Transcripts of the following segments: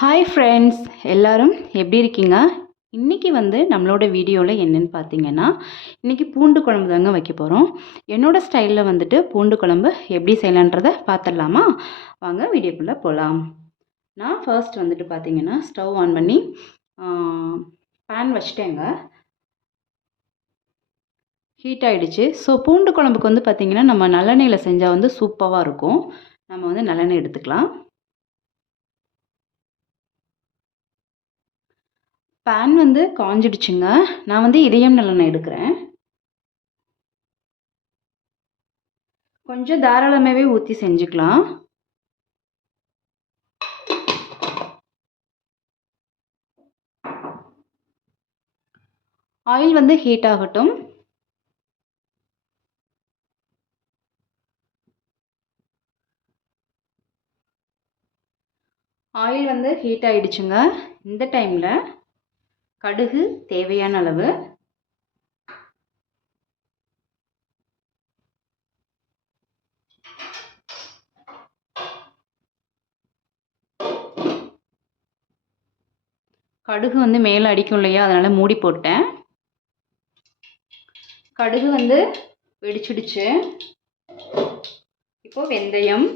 Hi friends, எல்லாரும் எப்படி இருக்கீங்க? இன்றைக்கி நம்மளோட வீடியோவில் என்னென்னு பார்த்தீங்கன்னா, இன்றைக்கி பூண்டு குழம்பு தாங்க வைக்க போகிறோம். என்னோடய ஸ்டைலில் பூண்டு குழம்பு எப்படி செய்யலான்றதை பார்த்துடலாமா? வாங்க வீடியோக்குள்ளே போகலாம். நான் ஃபர்ஸ்ட் பார்த்தீங்கன்னா ஸ்டவ் ஆன் பண்ணி பேன் வச்சுட்டேங்க. ஹீட் ஆகிடுச்சு. ஸோ பூண்டு குழம்புக்கு பார்த்திங்கன்னா நம்ம நல்லெண்ணெயில் செஞ்சால் சூப்பராக இருக்கும். நம்ம நல்லெண்ணெய் எடுத்துக்கலாம். பேன் காஞ்சிடுச்சுங்க. நான் இதயம் நல்லெண்ணெய் எடுக்கிறேன். கொஞ்சம் தாராளமாகவே ஊற்றி செஞ்சுக்கலாம். ஆயில் ஹீட் ஆகட்டும். ஆயில் ஹீட் ஆகிடுச்சுங்க. இந்த டைமில் கடுகு தேவையான அளவு, கடுகு மேலே அடிக்கும் இல்லையா, அதனால் மூடி போட்டேன். கடுகு வெடிச்சிடுச்சு. இப்போ வெந்தயம்,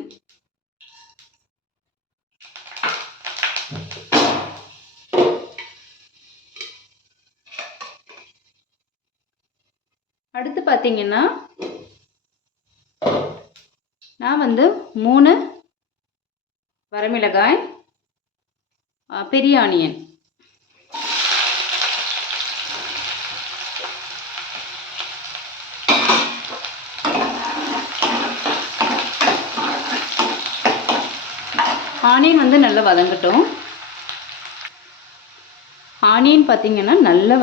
அடுத்து பார்த்தீங்கன்னா நான் 3 வரமிளகாய், பெரிய ஆனியன், ஆனியன் நல்லா வதங்கட்டும். ஆனியன் பார்த்தீங்கன்னா நல்லா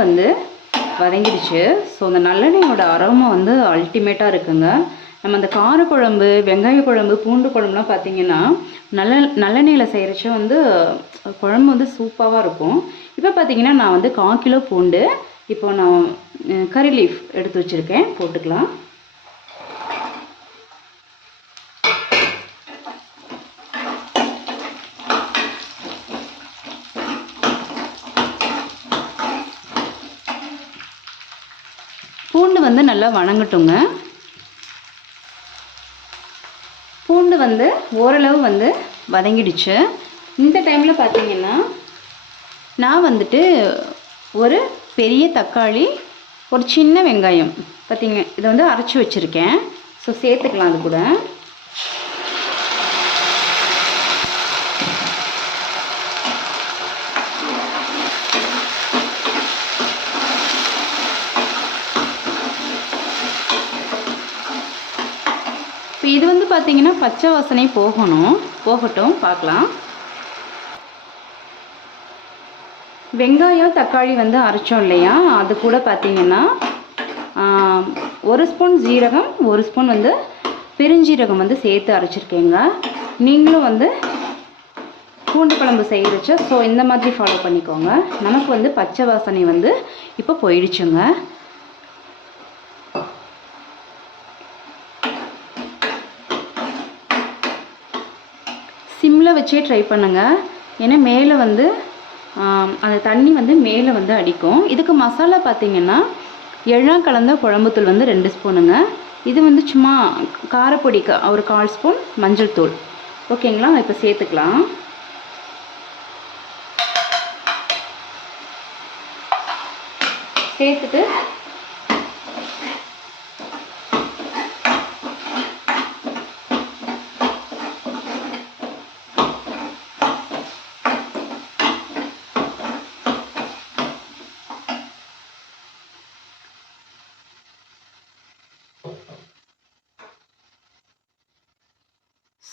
வதங்கிடுச்சு. ஸோ அந்த நல்லெண்ணெயோட அரோமா அல்டிமேட்டாக இருக்குங்க. நம்ம அந்த காரக்குழம்பு, வெங்காய குழம்பு, பூண்டு குழம்புலாம் பார்த்திங்கன்னா நல்லெண்ணெயில் செய்கிறச்ச குழம்பு சூப்பராக இருக்கும். இப்போ பார்த்திங்கன்னா நான் 1/4 கிலோ பூண்டு இப்போ நான் கறி லீஃப் எடுத்து வச்சுருக்கேன், போட்டுக்கலாம். பூண்டு நல்லா வணங்கட்டுங்க. பூண்டு ஓரளவு வதங்கிடுச்சு. இந்த டைமில் பார்த்தீங்கன்னா நான் ஒரு பெரிய தக்காளி, ஒரு சின்ன வெங்காயம் பார்த்தீங்க, இதை அரைச்சி வச்சுருக்கேன். ஸோ சேர்த்துக்கலாம் அது கூட. இப்போ இது பார்த்தீங்கன்னா பச்சை வாசனை போகட்டும், பார்க்கலாம். வெங்காயம் தக்காளி அரைச்சோம் இல்லையா, அது கூட பார்த்தீங்கன்னா 1 ஸ்பூன் ஜீரகம், 1 ஸ்பூன் பெருஞ்சீரகம் சேர்த்து அரைச்சிருக்கேங்க. நீங்களும் பூண்டு குழம்பு செய்கிறச்ச ஸோ இந்த மாதிரி ஃபாலோ பண்ணிக்கோங்க. நமக்கு பச்சை வாசனை இப்போ போயிடுச்சுங்க. சிம்மில் வச்சே ட்ரை பண்ணுங்கள். ஏன்னா மேலே அந்த தண்ணி மேலே அடிக்கும். இதுக்கு மசாலா பார்த்திங்கன்னா எல்லாம் கலந்த குழம்புத்தூள் 2 ஸ்பூனுங்க. இது சும்மா காரப்பொடி ஒரு 1/4 ஸ்பூன் மஞ்சள் தூள். ஓகேங்களா? இப்போ சேர்த்துக்கலாம். சேர்த்துட்டு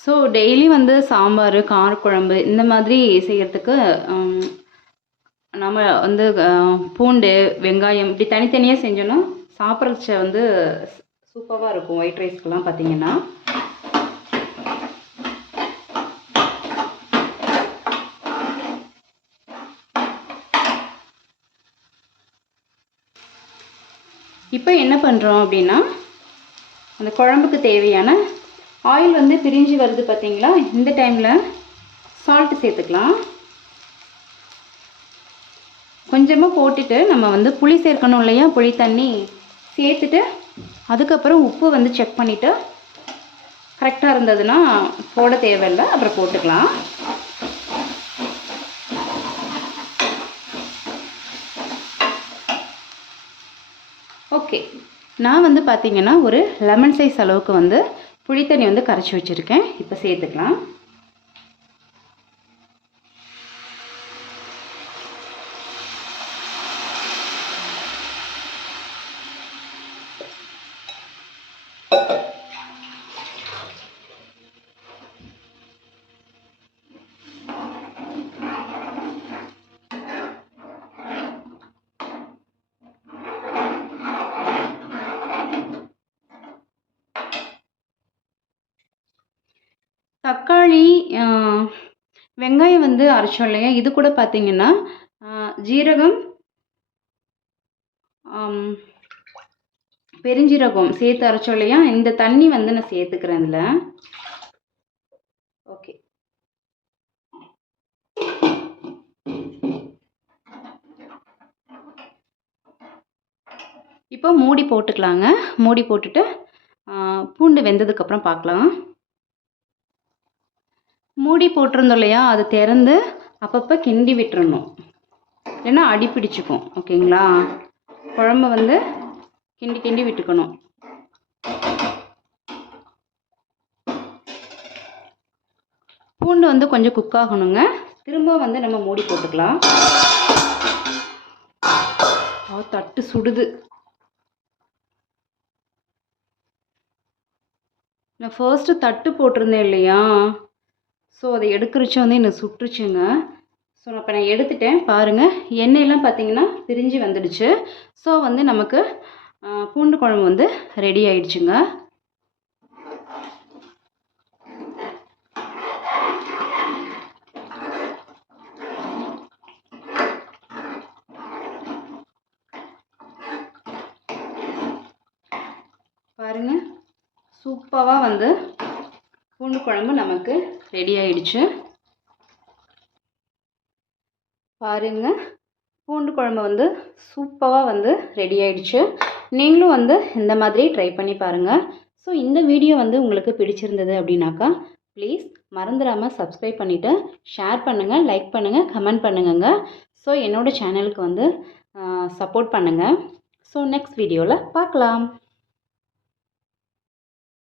ஸோ டெய்லி சாம்பார், காரக்குழம்பு இந்த மாதிரி செய்கிறதுக்கு நம்ம பூண்டு, வெங்காயம் இப்படி தனித்தனியாக செஞ்சோன்னா சாப்பிட்றச்ச சூப்பராக இருக்கும். ஒயிட் ரைஸ்க்கெலாம் பார்த்திங்கன்னா இப்போ என்ன பண்ணுறோம் அப்படின்னா, அந்த குழம்புக்கு தேவையான ஆயில் பிரிஞ்சு வருது பார்த்தீங்களா? இந்த டைமில் சால்ட்டு சேர்த்துக்கலாம். கொஞ்சமாக போட்டுட்டு நம்ம வந்து புளி சேர்க்கணும் இல்லையா, புளி தண்ணி சேர்த்துட்டு அதுக்கப்புறம் உப்பு வந்து செக் பண்ணிவிட்டு கரெக்டாக இருந்ததுன்னா போட தேவையில்லை, அப்புறம் போட்டுக்கலாம். ஓகே, நான் வந்து பார்த்திங்கன்னா ஒரு லெமன் சைஸ் அளவுக்கு வந்து புளித்தண்ணி வந்து கரைச்சி வச்சுருக்கேன். இப்போ சேர்த்துக்கலாம். தக்காளி, வெங்காயம் வந்து அரைச்சோம் இல்லையா, இது கூட பார்த்திங்கன்னா ஜீரகம், பெருஞ்சீரகம் சேர்த்து அரைச்சோம் இல்லையா, இந்த தண்ணி வந்து நான் சேர்த்துக்கிறேன் இதில். ஓகே, இப்போ மூடி போட்டுக்கலாங்க. மூடி போட்டுட்டு பூண்டு வெந்ததுக்கப்புறம் பார்க்கலாம். மூடி போட்டிருந்தோம் இல்லையா, அது திறந்து அப்பப்போ கிண்டி விட்டுறணும், இல்லைன்னா அடி பிடிச்சிக்கும். ஓகேங்களா, குழம்பு வந்து கிண்டி கிண்டி விட்டுக்கணும். பூண்டு வந்து கொஞ்சம் குக் ஆகணுங்க. திரும்ப வந்து நம்ம மூடி போட்டுக்கலாம். தட்டு சுடுது. நான் ஃபர்ஸ்ட்டு தட்டு போட்டிருந்தேன் இல்லையா, ஸோ அதை எடுக்கிறச்சு வந்து என்னை சுட்டுருச்சுங்க. ஸோ இப்போ நான் எடுத்துட்டேன். பாருங்கள், எண்ணெயெல்லாம் பார்த்திங்கன்னா பிரிஞ்சு வந்துடுச்சு. ஸோ வந்து நமக்கு பூண்டு குழம்பு வந்து ரெடி ஆயிடுச்சுங்க. பாருங்கள், சூப்பராக வந்து பூண்டு குழம்பு நமக்கு ரெடி ஆயிடுச்சு. பாருங்க, பூண்டு குழம்பு வந்து சூப்பராக வந்து ரெடி ஆயிடுச்சு. நீங்களும் வந்து இந்த மாதிரி ட்ரை பண்ணி பாருங்கள். ஸோ இந்த வீடியோ வந்து உங்களுக்கு பிடிச்சிருந்தது அப்படின்னாக்கா ப்ளீஸ் மறந்துடாமல் சப்ஸ்கிரைப் பண்ணிவிட்டு ஷேர் பண்ணுங்கள், லைக் பண்ணுங்கள், கமெண்ட் பண்ணுங்கங்க. ஸோ என்னோடய சேனலுக்கு வந்து சப்போர்ட் பண்ணுங்கள். ஸோ நெக்ஸ்ட் வீடியோவில் பார்க்கலாம்.